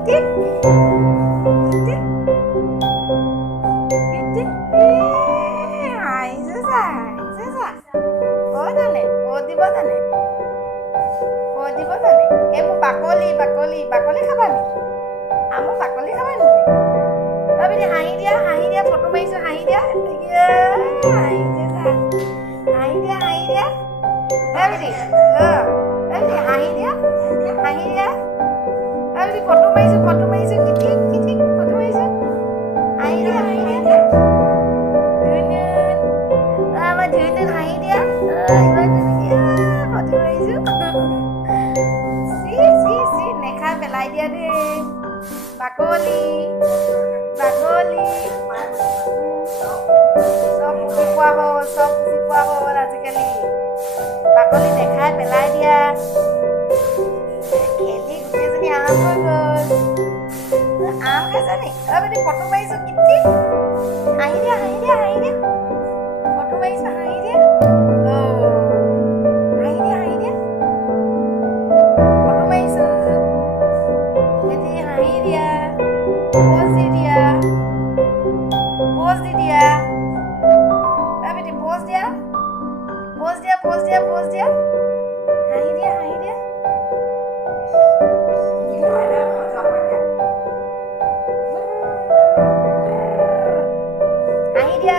Titik. Titik. Titik. Hahiছে চা, হাঁহিছে চা। জানে দিব জানে দিব জানে এইবোৰ বাকলি বাকলি বাকলি খাবা নি আমৰ বাকলি খাবা নি তুমি হাঁহি দিয়া ফটো মাৰিছো হাঁহি দিয়া হাঁহিছে চা হাঁহি দিয়া হাঁহি দিয়া ফটো মাৰিছো কিঠিক কিঠিক ফটো মাৰিছো হাঁহি দিয়া আমাৰ ধুইন হাঁহি দিয়া ফটো মাৰিছো চি নেখা পেলাই দিয়া দেই বাকলি বাকলি চব বুজি পোৱা হ'ল আজিকালি বাকলি নেখাই পেলাই দিয়া খেলি গোটেইজনী আম হৈ গ'ল আম খাইছা নি ফটো মাৰিছো কিটি হাঁহি দিয়া ফটো মাৰিছো হাঁহি দিয়া হাঁহি দিয়া ফটো মাৰিছো হাঁহি দিয়া পোজ দি দিয়া পোজ দিয়া হাঁহি দিয়া হাঁহি দিয়া